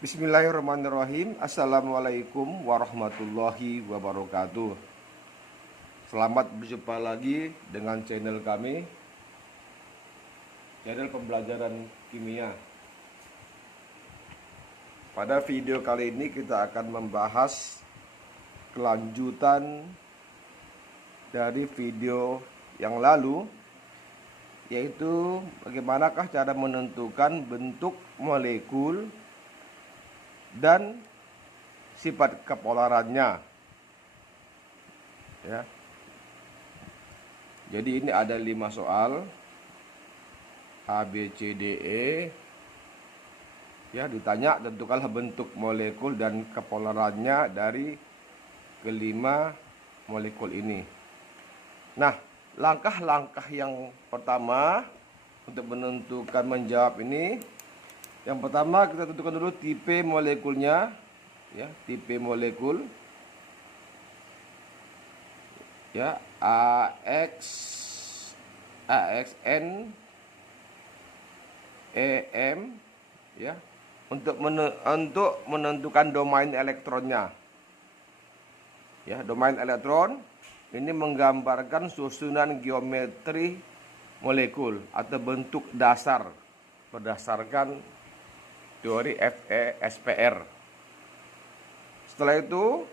Bismillahirrahmanirrahim. Assalamualaikum warahmatullahi wabarakatuh. Selamat berjumpa lagi dengan channel kami, channel pembelajaran kimia. Pada video kali ini kita akan membahas kelanjutan dari video yang lalu, yaitu bagaimanakah cara menentukan bentuk molekul dan sifat kepolarannya, ya. Jadi ini ada 5 soal A, B, C, D, E, ya. Ditanya tentukanlah bentuk molekul dan kepolarannya dari kelima molekul ini. Nah, langkah-langkah yang pertama untuk menentukan menjawab ini, yang pertama kita tentukan dulu tipe molekulnya, ya, tipe molekul, ya, AXN, EM, ya, untuk menentukan domain elektronnya, ya. Domain elektron ini menggambarkan susunan geometri molekul atau bentuk dasar berdasarkan teori FE-SPR. Setelah itu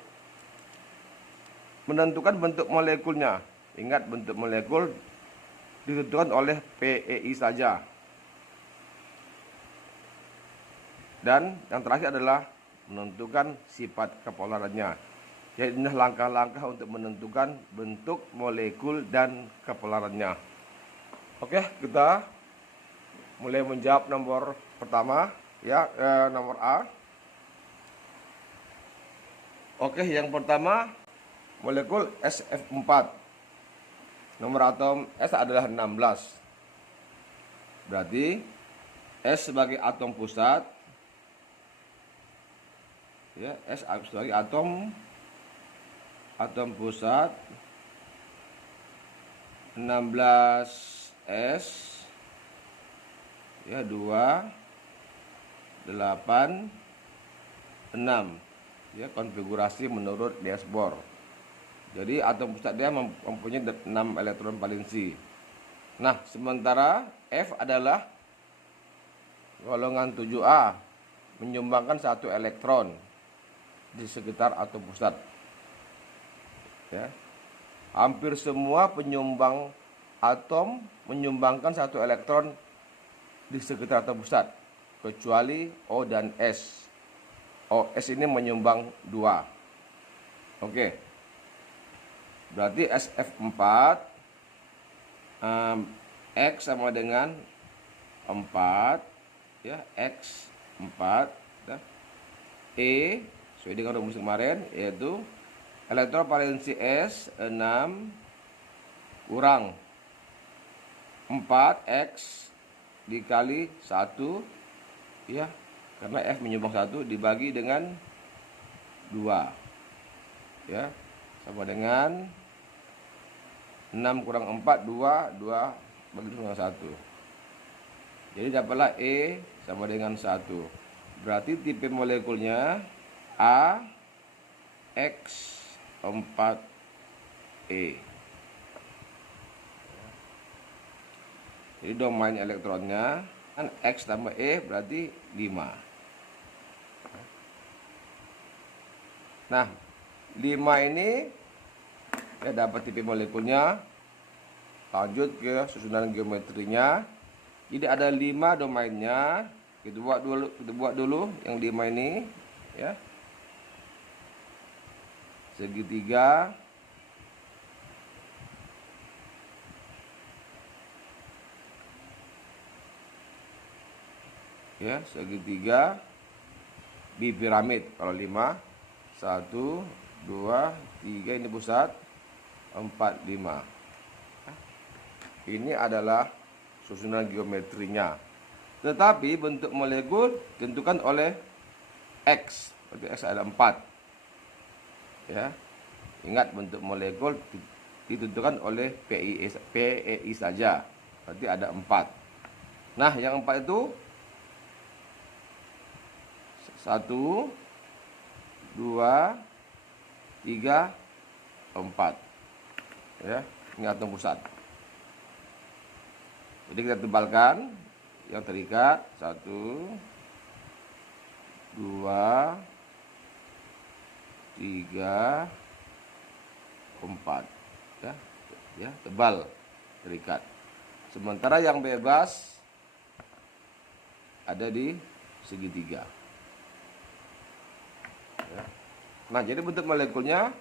menentukan bentuk molekulnya. Ingat, bentuk molekul ditentukan oleh PEI saja. Dan yang terakhir adalah menentukan sifat kepolarannya. Jadi ini langkah-langkah untuk menentukan bentuk molekul dan kepolarannya. Oke, kita mulai menjawab nomor pertama, ya, nomor A. Oke, yang pertama molekul SF4. Nomor atom S adalah 16. Berarti S sebagai atom pusat, ya, S sebagai atom pusat, 16S, ya, 2, 8, 6, ya, konfigurasi menurut dashboard. Jadi atom pusat dia mempunyai 6 elektron valensi. Nah, sementara F adalah golongan 7A, menyumbangkan 1 elektron di sekitar atom pusat, ya. Hampir semua penyumbang atom menyumbangkan 1 elektron di sekitar atom pusat, kecuali O dan S. OS ini menyumbang 2. Oke. Berarti SF4, X sama dengan 4, ya, X4, ya. E sesuai dengan rumus kemarin, yaitu elektron valensi S 6 kurang 4X dikali 1, ya, karena F menyumbang 1 dibagi dengan 2, ya, sama dengan 6 kurang 4, 2 bagi dengan 1. Jadi dapatlah E sama dengan 1. Berarti tipe molekulnya AX4E. Jadi domain elektronnya kan X tambah E berarti 5. Nah, 5 ini ya dapat tipe molekulnya. Lanjut ke susunan geometrinya. Jadi ada 5 domainnya. Kita buat dulu yang 5 ini, ya. Segitiga, ya, segitiga bipiramid. Kalau 5, 1, 2, 3 ini pusat, 4, 5. Ini adalah susunan geometrinya. Tetapi bentuk molekul ditentukan oleh X. Berarti X ada 4. Ya. Ingat, bentuk molekul ditentukan oleh PEI saja. Berarti ada 4. Nah, yang 4 itu 1, 2, 3, 4. Ya, ini atom pusat. Jadi kita tebalkan yang terikat 1, 2, 3, 4. Ya, tebal terikat. Sementara yang bebas ada di segitiga. Ya. Nah, jadi bentuk molekulnya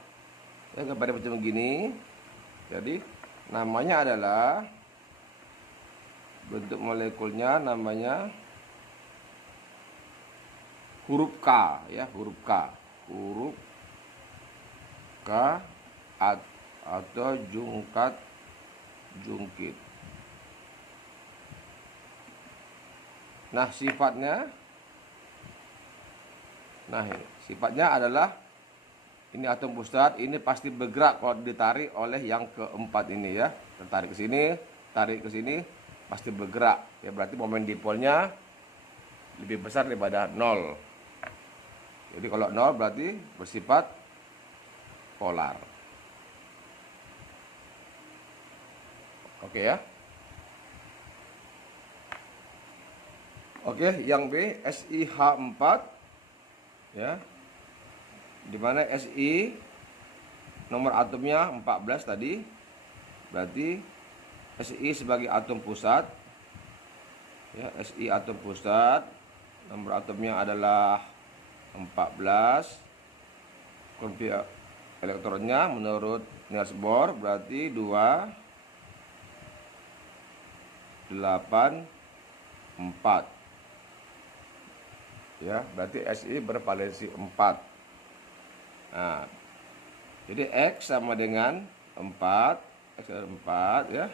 kepada macam begini. Jadi namanya adalah, bentuk molekulnya namanya huruf K, ya, huruf K, huruf K atau jungkit. Nah, sifatnya adalah ini atom pusat, ini pasti bergerak kalau ditarik oleh yang keempat ini ya. Tertarik ke sini, tarik ke sini, pasti bergerak. Ya, berarti momen dipolnya lebih besar daripada 0. Jadi kalau 0 berarti bersifat polar. Oke ya. Oke, yang B SiH4 ya. Di mana Si nomor atomnya 14 tadi. Berarti Si sebagai atom pusat. Ya, Si atom pusat, nomor atomnya adalah 14. Konfigurasi elektronnya menurut Niels Bohr berarti 2, 8, 4. Ya, berarti Si bervalensi 4. Nah, jadi X sama dengan 4, X adalah 4 ya.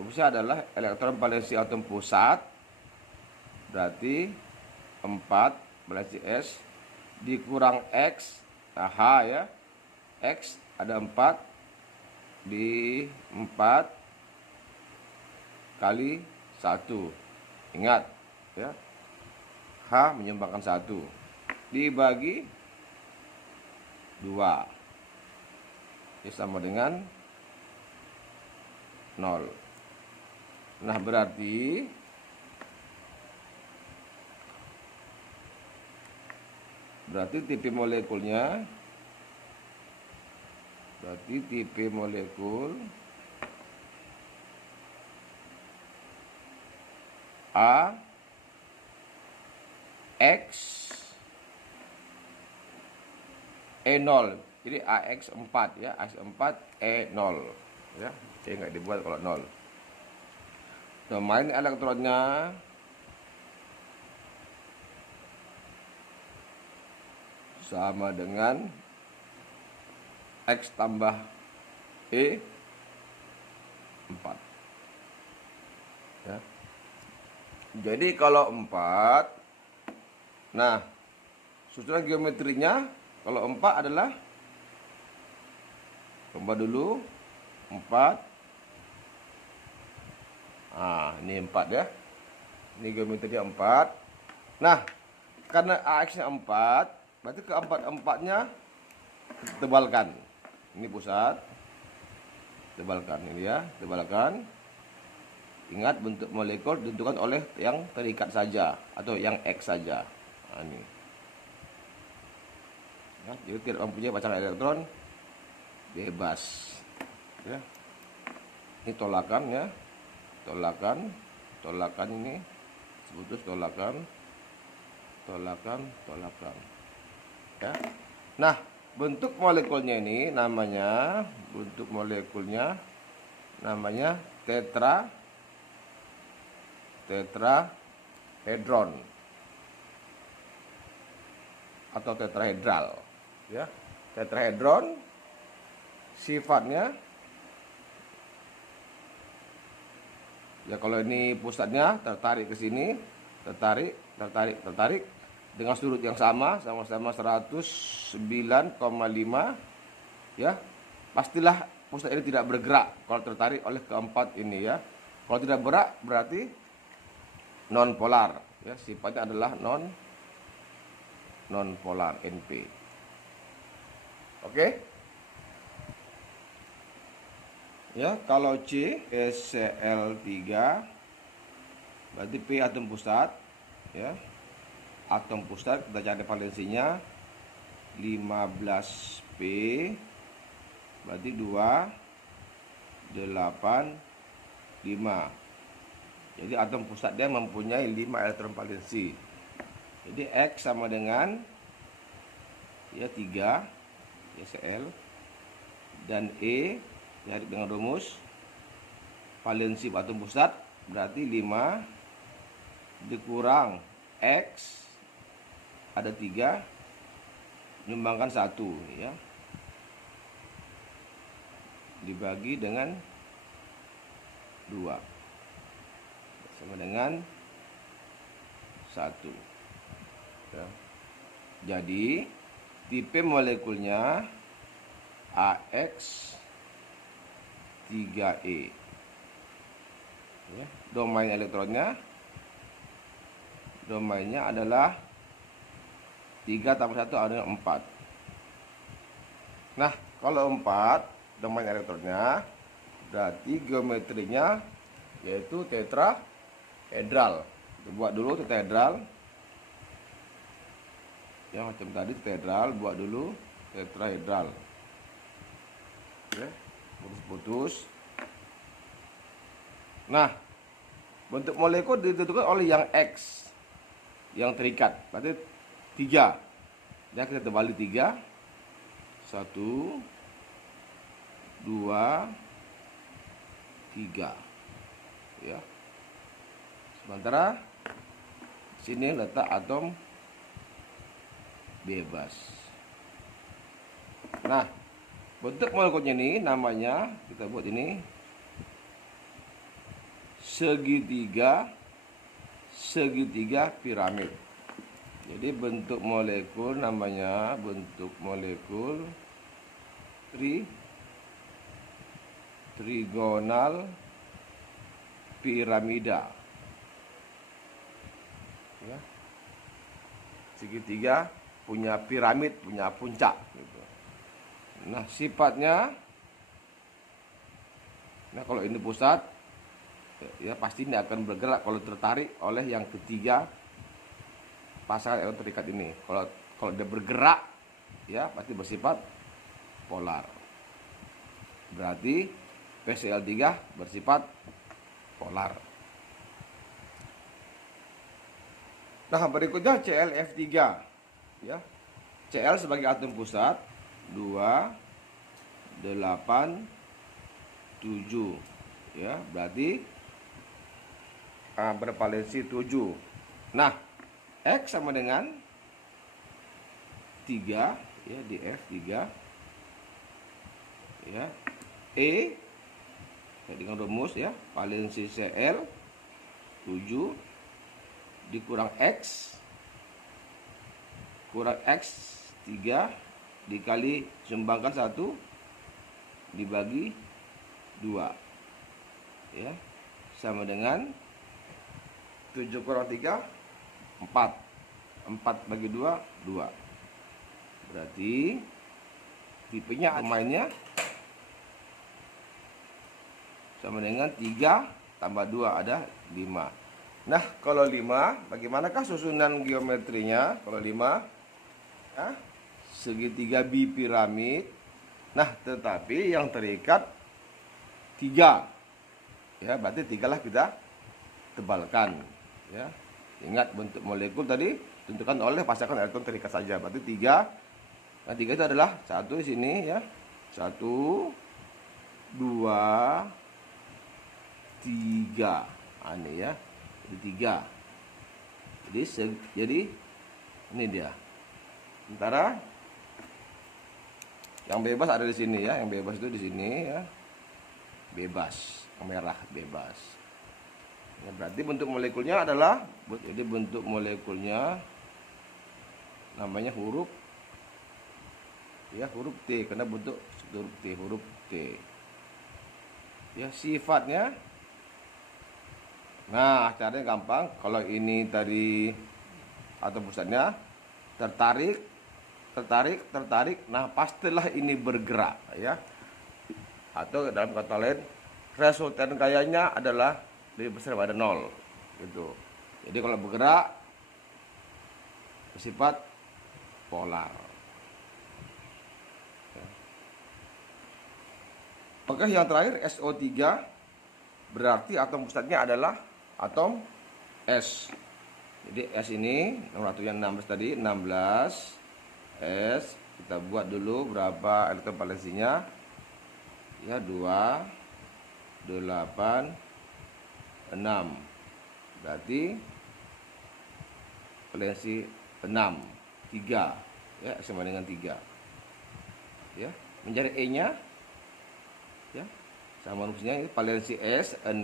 Rumusnya adalah elektron valensi atom pusat, berarti 4 valensi S dikurang X, nah H ya. X ada 4 di 4 kali 1. Ingat ya, H menyumbangkan 1 dibagi 2 ya, sama dengan 0. Nah, berarti tipe molekulnya, A X E0. Jadi AX4 ya, AX4 E0 ya. Saya nggak dibuat kalau 0. Domain elektronnya sama dengan X tambah E4 ya. Jadi kalau 4, nah susunan geometrinya kalau 4 adalah, coba dulu 4. Nah, ini 4 ya. Ini geometrinya 4. Nah, karena AX-nya 4, berarti keempat-empatnya tebalkan. Ini pusat. Tebalkan ini ya, tebalkan. Ingat, bentuk molekul ditentukan oleh yang terikat saja atau yang X saja. Nah, ini. Ya, jadi tidak mempunyai pacaran elektron, bebas. Ya. Ini tolakan ya, tolakan ini sebutus tolakan. Ya. Nah, bentuk molekulnya ini namanya, tetrahedron atau tetrahedral ya. Tetrahedron sifatnya ya, kalau ini pusatnya tertarik ke sini, tertarik dengan sudut yang sama-sama 109,5 ya. Pastilah pusat ini tidak bergerak kalau tertarik oleh keempat ini ya. Kalau tidak bergerak berarti non polar, ya, sifatnya adalah non polar NP. Oke. Ya, kalau C Cl3 berarti P atom pusat, ya. Atom pusat kita cari valensinya 15P berarti 2 8 5. Jadi atom pusat dia mempunyai 5 elektron valensi. Jadi X sama dengan ya 3 ya Cl, dan E cari dengan rumus valensi atom pusat berarti 5 dikurang X ada 3 menyumbangkan 1, ya, dibagi dengan 2 sama dengan 1, ya. Jadi tipe molekulnya AX 3E, ya. Domain elektronnya, domainnya adalah 3 tambah 1 adalah 4. Nah, kalau 4 domain elektronnya berarti geometrinya yaitu tetrahedral. Kita buat dulu tetrahedral. Ya, macam tadi tetrahedral, buat dulu tetrahedral. Oke, putus-putus. Nah, bentuk molekul ditentukan oleh yang X yang terikat, berarti 3. Ya, kita terbalik 3. 1 2 3. Ya. Sementara sini letak atom bebas. Nah, bentuk molekulnya ini namanya kita buat ini segitiga piramid. Jadi bentuk molekul namanya bentuk molekul trigonal piramida. Ya. Segitiga punya piramid, punya puncak gitu. Nah, sifatnya, nah kalau ini pusat, ya pasti ini akan bergerak kalau tertarik oleh yang ketiga pasangan elektron terikat ini. Kalau dia bergerak, ya pasti bersifat polar. Berarti PCl3 bersifat polar. Nah, berikutnya ClF3, ya. Cl sebagai atom pusat 2 8 7, ya, berarti bervalensi 7. Nah, X sama dengan 3, ya, di F3, ya. E dengan rumus, ya, valensi Cl 7 dikurang X kurang X 3 dikali sumbangkan 1 dibagi 2, ya, sama dengan 7 kurang 3 4. 4 bagi 2 2. Berarti tipenya domainnya sama dengan 3 tambah 2 ada 5. Nah, kalau 5, bagaimanakah susunan geometrinya? Kalau 5, ya, segitiga bipiramid. Nah, tetapi yang terikat 3. Ya, berarti 3 lah kita tebalkan, ya. Ingat bentuk molekul tadi tentukan oleh pasangan elektron terikat saja. Berarti 3. Nah, 3 itu adalah 1 di sini, ya. 1 2 3. Ini, ya. Jadi 3. Jadi ini dia. Sementara yang bebas ada di sini, ya. Yang bebas itu di sini, ya. Bebas, merah bebas. Ya, berarti bentuk molekulnya adalah, jadi bentuk molekulnya namanya huruf, ya, huruf T, karena bentuk huruf T. Ya, sifatnya Nah, caranya gampang. Kalau ini tadi atau pusatnya tertarik, tertarik. Nah, pastilah ini bergerak ya. Atau dalam kata lain, resultan gayanya adalah lebih besar daripada 0 gitu. Jadi kalau bergerak bersifat polar. Oke, yang terakhir SO3 berarti atom pusatnya adalah atom S. Jadi S ini nomor satunya 16 tadi, 16 S. Kita buat dulu berapa elektron valensinya. Ya, 2 8 6. Berarti valensi 6 3 ya, sama dengan 3. Ya, mencari E-nya ya. Sama rumusnya ini valensi S 6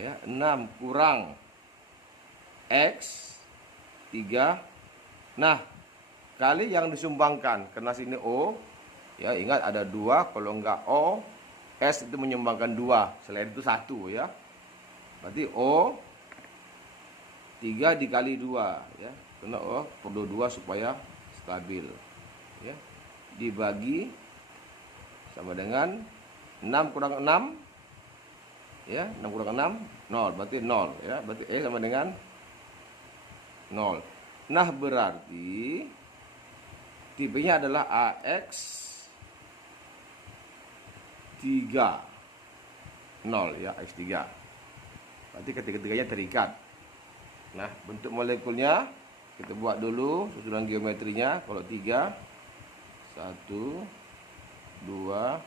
ya, 6 kurang X 3. Nah, kali yang disumbangkan karena sini O ya, ingat ada 2, kalau enggak O S itu menyumbangkan 2, selain itu 1 ya. Berarti O 3 dikali 2 ya. Karena O perlu 2 supaya stabil ya. Dibagi sama dengan 6 kurang 6 ya, 6 kurang 6 0, berarti 0 ya. Berarti E sama dengan 0. Nah, berarti tipenya adalah AX 3 0 ya, X3. Berarti ketiga-tiganya terikat. Nah, bentuk molekulnya kita buat dulu susunan geometrinya. Kalau 3 1 2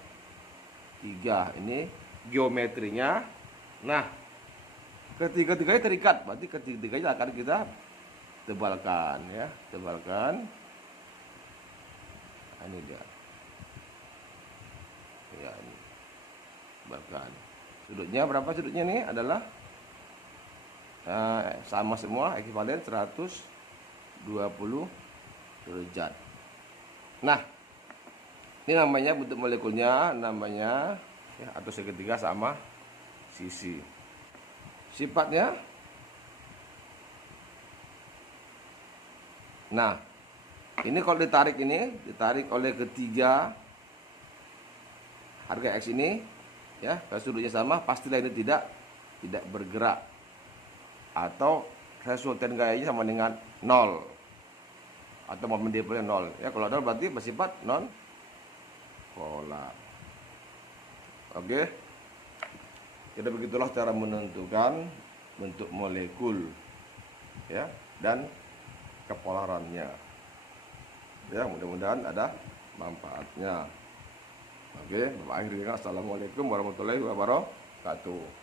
3 ini geometrinya. Nah, ketiga-tiganya terikat, berarti ketiga-tiganya akan kita tebalkan ya, tebalkan. Nah, ini dia ya, ini tebalkan. Sudutnya berapa? Sudutnya nih adalah sama semua, ekuivalen 120 derajat. Nah, ini namanya bentuk molekulnya, namanya ya, atau segitiga sama sisi. Sifatnya, nah ini kalau ditarik oleh ketiga harga X ini ya, kalau sudutnya sama, pastilah ini tidak bergerak atau resultan gayanya sama dengan 0 atau momen dipolnya 0 ya. Kalau 0 berarti bersifat non polar. Oke. Jadi begitulah cara menentukan bentuk molekul ya dan kepolarannya. Ya, mudah-mudahan ada manfaatnya. Oke, Bapak akhirnya assalamualaikum warahmatullahi wabarakatuh.